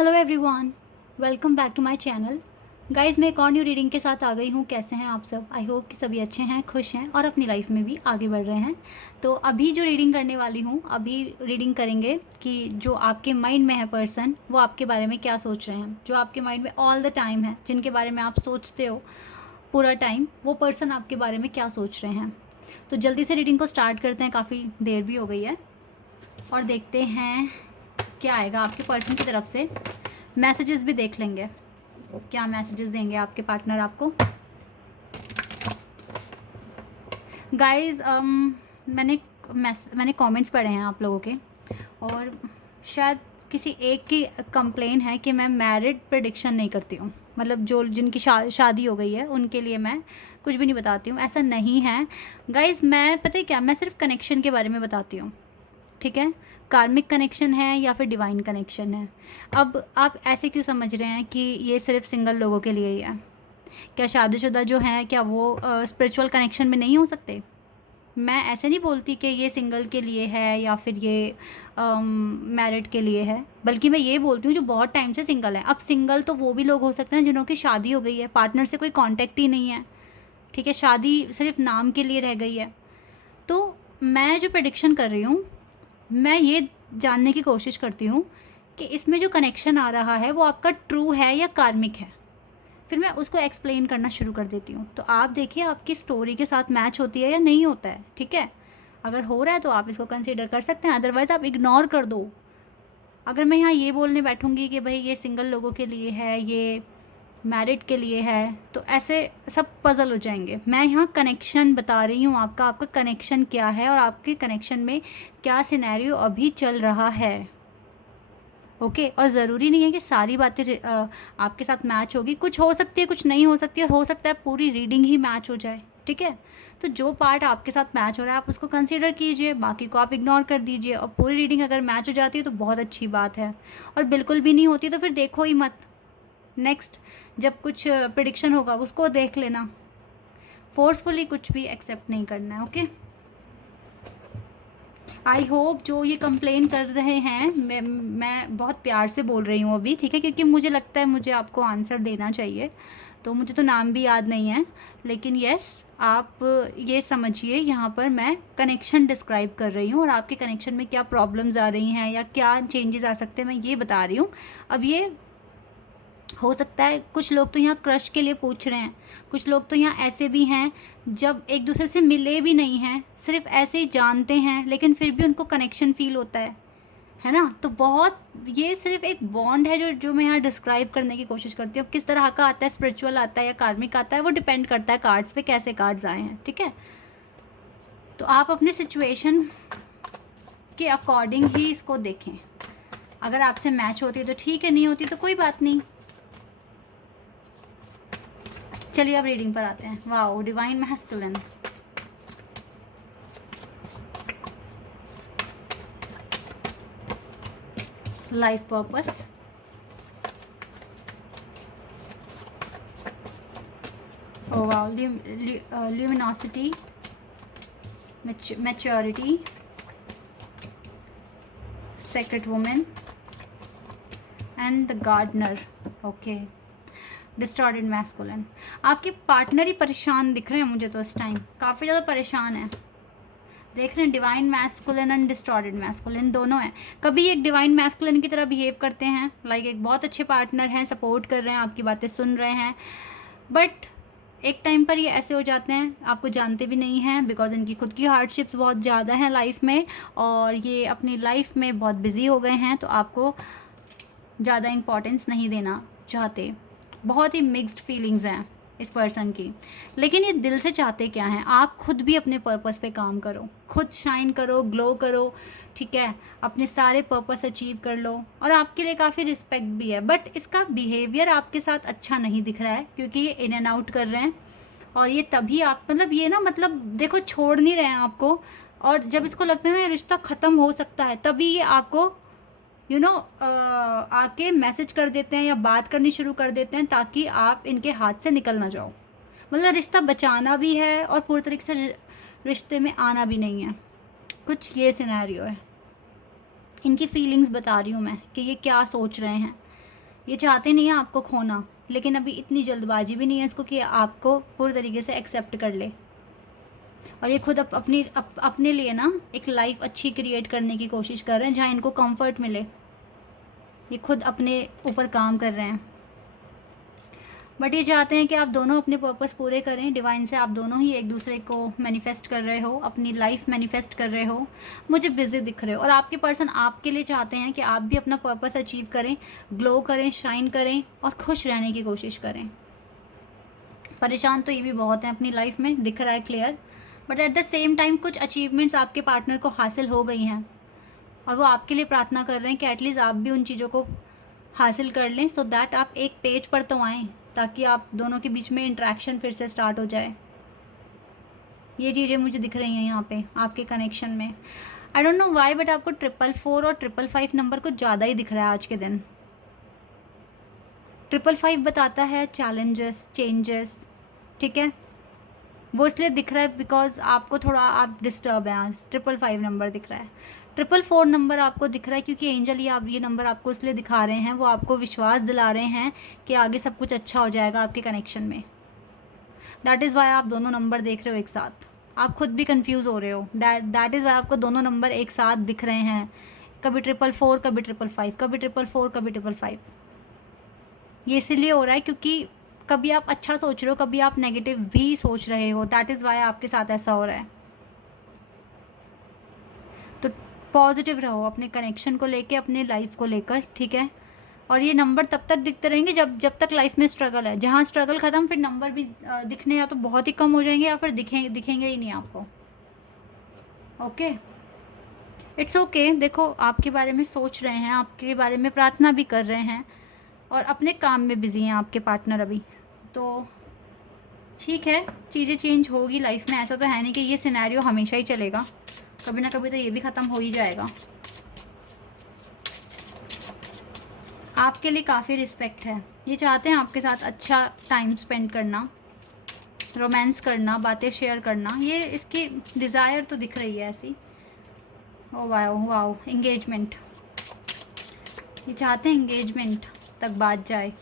Hello everyone, welcome back to my channel. Guys, मैं एक और न्यू रीडिंग के साथ आ गई हूँ। कैसे हैं आप सब? आई होप कि सभी अच्छे हैं, खुश हैं और अपनी लाइफ में भी आगे बढ़ रहे हैं। तो अभी जो रीडिंग करने वाली हूँ, अभी रीडिंग करेंगे कि जो आपके माइंड में है पर्सन, वो आपके बारे में क्या सोच रहे हैं। जो आपके माइंड में ऑल द टाइम है, जिनके बारे में आप सोचते हो पूरा टाइम, वो पर्सन आपके बारे में क्या सोच रहे हैं। तो जल्दी से रीडिंग को स्टार्ट करते हैं, काफ़ी देर भी हो गई है, और देखते हैं क्या आएगा आपके पर्सन की तरफ से। मैसेजेस भी देख लेंगे, क्या मैसेजेस देंगे आपके पार्टनर आपको। गाइस, मैंने कमेंट्स पढ़े हैं आप लोगों के, और शायद किसी एक की कंप्लेन है कि मैं मैरिड प्रेडिक्शन नहीं करती हूँ। मतलब जो जिनकी शादी हो गई है उनके लिए मैं कुछ भी नहीं बताती हूँ। ऐसा नहीं है गाइस। मैं पता है क्या, मैं सिर्फ कनेक्शन के बारे में बताती हूँ, ठीक है। कार्मिक कनेक्शन है या फिर डिवाइन कनेक्शन है। अब आप ऐसे क्यों समझ रहे हैं कि ये सिर्फ सिंगल लोगों के लिए ही है? क्या शादीशुदा जो हैं, क्या वो स्पिरिचुअल कनेक्शन में नहीं हो सकते? मैं ऐसे नहीं बोलती कि ये सिंगल के लिए है या फिर ये मैरिड के लिए है, बल्कि मैं ये बोलती हूँ जो बहुत टाइम से सिंगल है। अब सिंगल तो वो भी लोग हो सकते हैं जिन्हों की शादी हो गई है, पार्टनर से कोई कांटेक्ट ही नहीं है, ठीक है, शादी सिर्फ नाम के लिए रह गई है। तो मैं जो प्रेडिक्शन कर रही हूँ, मैं ये जानने की कोशिश करती हूँ कि इसमें जो कनेक्शन आ रहा है वो आपका ट्रू है या कार्मिक है। फिर मैं उसको एक्सप्लेन करना शुरू कर देती हूँ। तो आप देखिए आपकी स्टोरी के साथ मैच होती है या नहीं होता है, ठीक है। अगर हो रहा है तो आप इसको कंसीडर कर सकते हैं, अदरवाइज़ आप इग्नोर कर दो। अगर मैं यहाँ ये बोलने बैठूँगी कि भाई ये सिंगल लोगों के लिए है, ये मैरिड के लिए है, तो ऐसे सब पज़ल हो जाएंगे। मैं यहाँ कनेक्शन बता रही हूँ आपका, आपका कनेक्शन क्या है और आपके कनेक्शन में क्या सिनेरियो अभी चल रहा है, ओके। और ज़रूरी नहीं है कि सारी बातें आपके साथ मैच होगी। कुछ हो सकती है, कुछ नहीं हो सकती है, और हो सकता है पूरी रीडिंग ही मैच हो जाए, ठीक है। तो जो पार्ट आपके साथ मैच हो रहा है आप उसको कंसीडर कीजिए, बाकी को आप इग्नोर कर दीजिए। और पूरी रीडिंग अगर मैच हो जाती है तो बहुत अच्छी बात है, और बिल्कुल भी नहीं होती तो फिर देखो ही मत। नेक्स्ट जब कुछ प्रिडिक्शन होगा उसको देख लेना। फोर्सफुली कुछ भी एक्सेप्ट नहीं करना है, ओके। आई होप जो ये कंप्लेन कर रहे हैं, मैं बहुत प्यार से बोल रही हूँ अभी, ठीक है, क्योंकि मुझे लगता है मुझे आपको आंसर देना चाहिए। तो मुझे तो नाम भी याद नहीं है, लेकिन यस, आप ये समझिए यहाँ पर मैं कनेक्शन डिस्क्राइब कर रही हूँ और आपके कनेक्शन में क्या प्रॉब्लम्स आ रही हैं या क्या चेंजेस आ सकते हैं, मैं ये बता रही हूँ। अब ये हो सकता है कुछ लोग तो यहाँ क्रश के लिए पूछ रहे हैं, कुछ लोग तो यहाँ ऐसे भी हैं जब एक दूसरे से मिले भी नहीं हैं, सिर्फ ऐसे ही जानते हैं, लेकिन फिर भी उनको कनेक्शन फील होता है ना। तो बहुत, ये सिर्फ एक बॉन्ड है जो जो मैं यहाँ डिस्क्राइब करने की कोशिश करती हूँ। किस तरह का आता है, स्पिरिचुअल आता है या कार्मिक आता है, वो डिपेंड करता है कार्ड्स पे, कैसे कार्ड्स आए हैं, ठीक है। तो आप अपने सिचुएशन के अकॉर्डिंग ही इसको देखें। अगर आपसे मैच होती है तो ठीक है, नहीं होती तो कोई बात नहीं। चलिए अब रीडिंग पर आते हैं। Wow, divine masculine, life purpose, oh wow, luminosity, maturity, secret women and the gardener, okay. Distorted masculine, आपके पार्टनर ही परेशान दिख रहे हैं मुझे तो इस टाइम, काफ़ी ज़्यादा परेशान है। देख रहे हैं divine masculine and distorted masculine दोनों हैं। कभी एक डिवाइन मैस्कुलिन की तरह बिहेव करते हैं, लाइक एक बहुत अच्छे पार्टनर हैं, सपोर्ट कर रहे हैं, आपकी बातें सुन रहे हैं, बट एक टाइम पर ये ऐसे हो जाते हैं आपको जानते भी नहीं हैं, बिकॉज इनकी खुद की हार्डशिप्स बहुत ज़्यादा हैं लाइफ में, और ये अपनी लाइफ में बहुत बिजी हो गए हैं, तो आपको ज़्यादा इंपॉर्टेंस नहीं देना चाहते। बहुत ही मिक्स्ड फीलिंग्स हैं इस पर्सन की, लेकिन ये दिल से चाहते क्या हैं? आप खुद भी अपने पर्पस पे काम करो, खुद शाइन करो, ग्लो करो, ठीक है, अपने सारे पर्पस अचीव कर लो, और आपके लिए काफ़ी रिस्पेक्ट भी है। बट इसका बिहेवियर आपके साथ अच्छा नहीं दिख रहा है, क्योंकि ये इन एंड आउट कर रहे हैं, और ये तभी आप, मतलब ये ना, मतलब देखो छोड़ नहीं रहे हैं आपको, और जब इसको लगता है ना ये रिश्ता ख़त्म हो सकता है, तभी ये आपको आके मैसेज कर देते हैं या बात करनी शुरू कर देते हैं, ताकि आप इनके हाथ से निकल ना जाओ। मतलब रिश्ता बचाना भी है और पूरी तरीके से रिश्ते में आना भी नहीं है, कुछ ये सिनेरियो है। इनकी फीलिंग्स बता रही हूँ मैं कि ये क्या सोच रहे हैं। ये चाहते नहीं हैं आपको खोना, लेकिन अभी इतनी जल्दबाजी भी नहीं है इसको कि आपको पूरी तरीके से एक्सेप्ट कर ले। और ये खुद अपने लिए ना एक लाइफ अच्छी क्रिएट करने की कोशिश कर रहे हैं, जहाँ इनको कंफर्ट मिले। ये खुद अपने ऊपर काम कर रहे हैं, बट ये चाहते हैं कि आप दोनों अपने पर्पस पूरे करें। डिवाइन से आप दोनों ही एक दूसरे को मैनिफेस्ट कर रहे हो, अपनी लाइफ मैनिफेस्ट कर रहे हो, मुझे बिजी दिख रहे हो। और आपके पर्सन आपके लिए चाहते हैं कि आप भी अपना पर्पस अचीव करें, ग्लो करें, शाइन करें और खुश रहने की कोशिश करें। परेशान तो ये भी बहुत हैं अपनी लाइफ में, दिख रहा है clear, but at the same time कुछ अचीवमेंट्स आपके पार्टनर को हासिल हो गई हैं और वो आपके लिए प्रार्थना कर रहे हैं कि एटलीस्ट आप भी उन चीज़ों को हासिल कर लें, सो दैट आप एक पेज पर तो आएँ, ताकि आप दोनों के बीच में इंटरेक्शन फिर से स्टार्ट हो जाए। ये चीज़ें मुझे दिख रही हैं यहाँ पे आपके कनेक्शन में। आई डोंट नो वाई, बट आपको 444 और 555 नंबर कुछ ज़्यादा ही दिख रहा है आज के दिन। 555 बताता है चैलेंजेस, चेंजेस, ठीक है। वो इसलिए दिख रहा है बिकॉज आपको थोड़ा आप डिस्टर्ब हैं आज। 555 नंबर दिख रहा है। 444 नंबर आपको दिख रहा है क्योंकि एंजल ये नंबर आपको इसलिए दिखा रहे हैं, वो आपको विश्वास दिला रहे हैं कि आगे सब कुछ अच्छा हो जाएगा आपके कनेक्शन में। दैट इज़ वाई आप दोनों नंबर देख रहे हो एक साथ। आप खुद भी कंफ्यूज हो रहे हो, दैट इज़ वाई आपको दोनों नंबर एक साथ दिख रहे हैं। कभी 444, कभी 555, कभी 444, कभी 555। ये इसीलिए हो रहा है क्योंकि कभी आप अच्छा सोच रहे हो, कभी आप नेगेटिव भी सोच रहे हो। दैट इज़ वाई आपके साथ ऐसा हो रहा है। तो पॉजिटिव रहो अपने कनेक्शन को लेके, अपने लाइफ को लेकर, ठीक है। और ये नंबर तब तक दिखते रहेंगे जब तक लाइफ में स्ट्रगल है। जहाँ स्ट्रगल ख़त्म, फिर नंबर भी दिखने या तो बहुत ही कम हो जाएंगे या फिर दिखेंगे ही नहीं आपको। Okay, it's okay. देखो, आपके बारे में सोच रहे हैं, आपके बारे में प्रार्थना भी कर रहे हैं और अपने काम में बिज़ी हैं आपके पार्टनर अभी। तो ठीक है, चीज़ें चेंज होगी लाइफ में। ऐसा तो है नहीं कि ये सिनेरियो हमेशा ही चलेगा, कभी ना कभी तो ये भी ख़त्म हो ही जाएगा। आपके लिए काफ़ी रिस्पेक्ट है। ये चाहते हैं आपके साथ अच्छा टाइम स्पेंड करना, रोमांस करना, बातें शेयर करना। ये इसकी डिज़ायर तो दिख रही है ऐसी। Oh wow wow, engagement. ये चाहते हैं एंगेजमेंट तक बात जाए।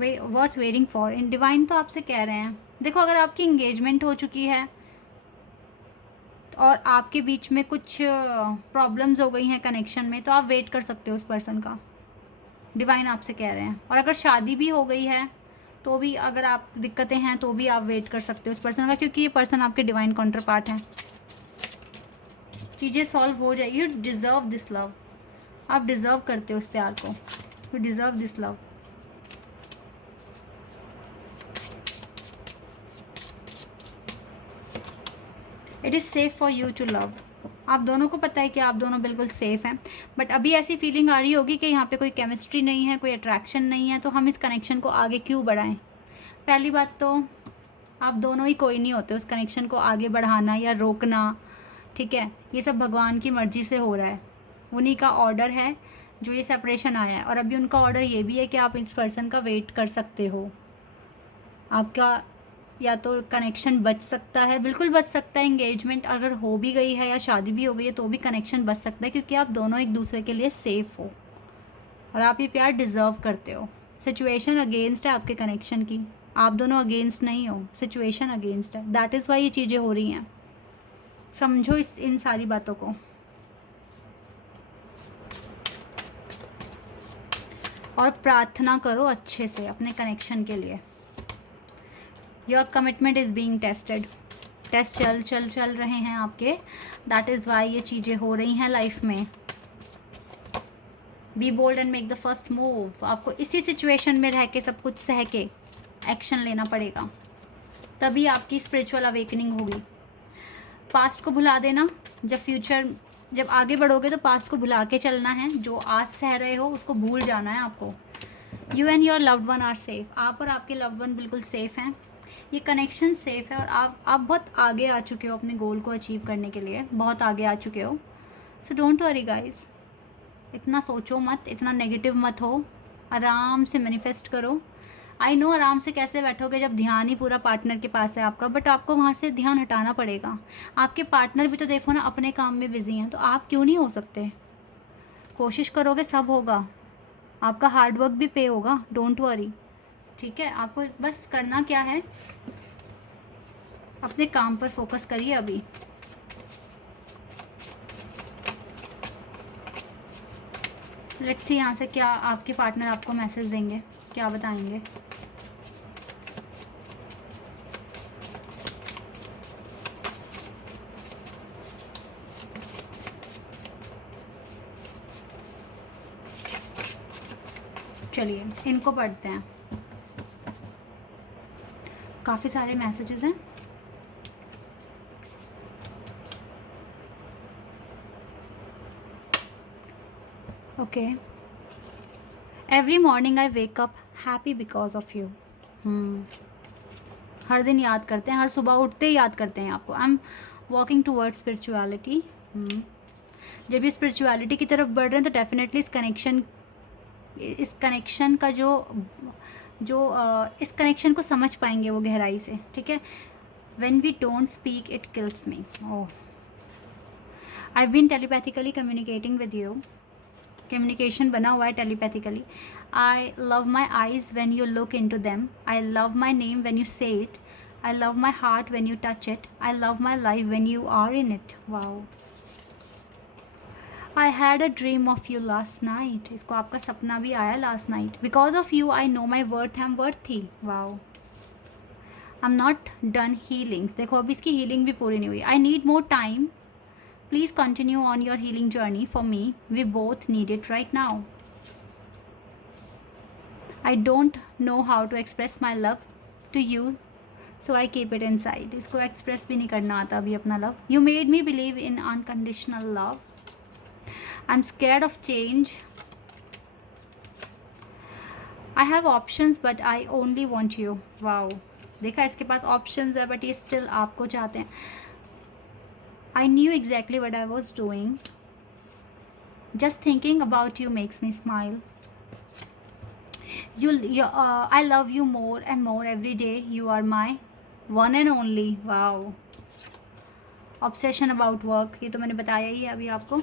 What's waiting for in divine तो आपसे कह रहे हैं। देखो, अगर आपकी एंगेजमेंट हो चुकी है और आपके बीच में कुछ प्रॉब्लम्स हो गई हैं कनेक्शन में, तो आप वेट कर सकते हो उस पर्सन का। डिवाइन आपसे कह रहे हैं। और अगर शादी भी हो गई है तो भी, अगर आप दिक्कतें हैं तो भी आप वेट कर सकते हो उस पर्सन का, क्योंकि ये पर्सन आपके डिवाइन काउंटर पार्ट हैं। चीज़ें सॉल्व हो जाएगी। You deserve this love. आप डिज़र्व करते हो उस प्यार को। You deserve this love. It is safe for you to love. आप दोनों को पता है कि आप दोनों बिल्कुल सेफ़ हैं, बट अभी ऐसी फीलिंग आ रही होगी कि यहाँ पे कोई केमिस्ट्री नहीं है, कोई अट्रैक्शन नहीं है, तो हम इस कनेक्शन को आगे क्यों बढ़ाएं। पहली बात तो आप दोनों ही कोई नहीं होते उस कनेक्शन को आगे बढ़ाना या रोकना, ठीक है। ये सब भगवान की मर्ज़ी से हो रहा है, उन्हीं का ऑर्डर है जो ये सेपरेशन आया है। और अभी उनका ऑर्डर ये भी है कि आप इस पर्सन का वेट कर सकते हो। आपका या तो कनेक्शन बच सकता है, बिल्कुल बच सकता है। एंगेजमेंट अगर हो भी गई है या शादी भी हो गई है तो भी कनेक्शन बच सकता है, क्योंकि आप दोनों एक दूसरे के लिए सेफ़ हो और आप ये प्यार डिज़र्व करते हो। सिचुएशन अगेंस्ट है आपके कनेक्शन की, आप दोनों अगेंस्ट नहीं हो, सिचुएशन अगेंस्ट है। दैट इज़ वाई ये चीज़ें हो रही हैं। समझो इन सारी बातों को। और प्रार्थना करो अच्छे से अपने कनेक्शन के लिए। Your commitment is being tested. Test चल रहे हैं आपके। दैट इज़ वाई ये चीज़ें हो रही हैं लाइफ में। Be bold and make the first move. आपको इसी सिचुएशन में रह के सब कुछ सह के एक्शन लेना पड़ेगा, तभी आपकी स्पिरिचुअल अवेकनिंग होगी। पास्ट को भुला देना। जब आगे बढ़ोगे तो पास्ट को भुला के चलना है। जो आज सह रहे हो उसको भूल जाना है आपको। You and your loved one are safe. आप और आपके लव्ड वन बिल्कुल सेफ़ हैं। ये कनेक्शन सेफ़ है और आप बहुत आगे आ चुके हो अपने गोल को अचीव करने के लिए, बहुत आगे आ चुके हो। सो डोंट वरी गाइस, इतना सोचो मत, इतना नेगेटिव मत हो। आराम से मैनिफेस्ट करो। आई नो आराम से कैसे बैठोगे जब ध्यान ही पूरा पार्टनर के पास है आपका, बट आपको वहाँ से ध्यान हटाना पड़ेगा। आपके पार्टनर भी तो देखो ना, अपने काम में बिज़ी हैं, तो आप क्यों नहीं हो सकते। कोशिश करोगे सब होगा। आपका हार्ड वर्क भी पे होगा, डोंट वरी। ठीक है, आपको बस करना क्या है, अपने काम पर फोकस करिए अभी। लेट्स सी यहाँ से क्या आपके पार्टनर आपको मैसेज देंगे, क्या बताएंगे। चलिए इनको पढ़ते हैं, काफ़ी सारे मैसेजेस हैं। Okay, every morning I wake up happy because of you. हर दिन याद करते हैं, हर सुबह उठते ही याद करते हैं आपको। I am walking toward spirituality. जब ये स्पिरिचुअलिटी की तरफ बढ़ रहे हैं तो डेफिनेटली इस कनेक्शन का इस कनेक्शन को समझ पाएंगे वो गहराई से। ठीक है, when we don't speak it kills me. Oh, I been telepathically communicating with you. Communication बना हुआ है telepathically. I love my eyes when you look into them. I love my name when you say it. I love my heart when you touch it. I love my life when you are in it. Wow, I had a dream of you last night. इसको आपका सपना भी आया last night. Because of you I know my worth, I am worthy. Wow, I am not done healings. देखो अभी इसकी healing भी पूरी नहीं हुई। I need more time, please continue on your healing journey for me, we both need it right now. I don't know how to express my love to you, so I keep it in side. इसको express भी नहीं करना आता अभी अपना love. You made me believe in unconditional love. I am scared of change. I have options but I only want you. Wow, देखा इसके पास options है बट ये स्टिल आपको चाहते हैं। I knew exactly what I was doing. Just thinking about you makes me smile. I love you more and more every day. You are my one and only. Wow. Obsession about work. ये तो मैंने बताया ही है अभी आपको.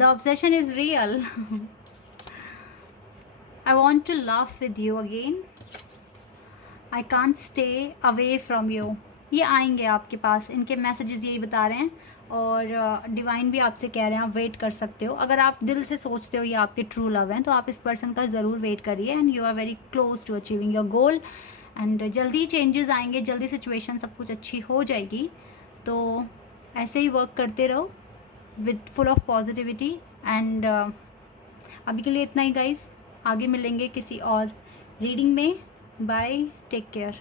The obsession is real. I want to laugh with you again. I can't stay away from you. ये आएंगे आपके पास, इनके मैसेजेस यही बता रहे हैं। और डिवाइन भी आपसे कह रहे हैं आप वेट कर सकते हो। अगर आप दिल से सोचते हो ये आपके ट्रू लव हैं तो आप इस पर्सन का ज़रूर वेट करिए। And you are very close to achieving your goal. And जल्दी चेंजेस आएंगे, जल्दी सिचुएशन सब कुछ अच्छी हो जाएगी। तो ऐसे ही वर्क करते रहो with full of positivity. And अभी के लिए इतना ही गाइस, आगे मिलेंगे किसी और रीडिंग में। Bye, take care.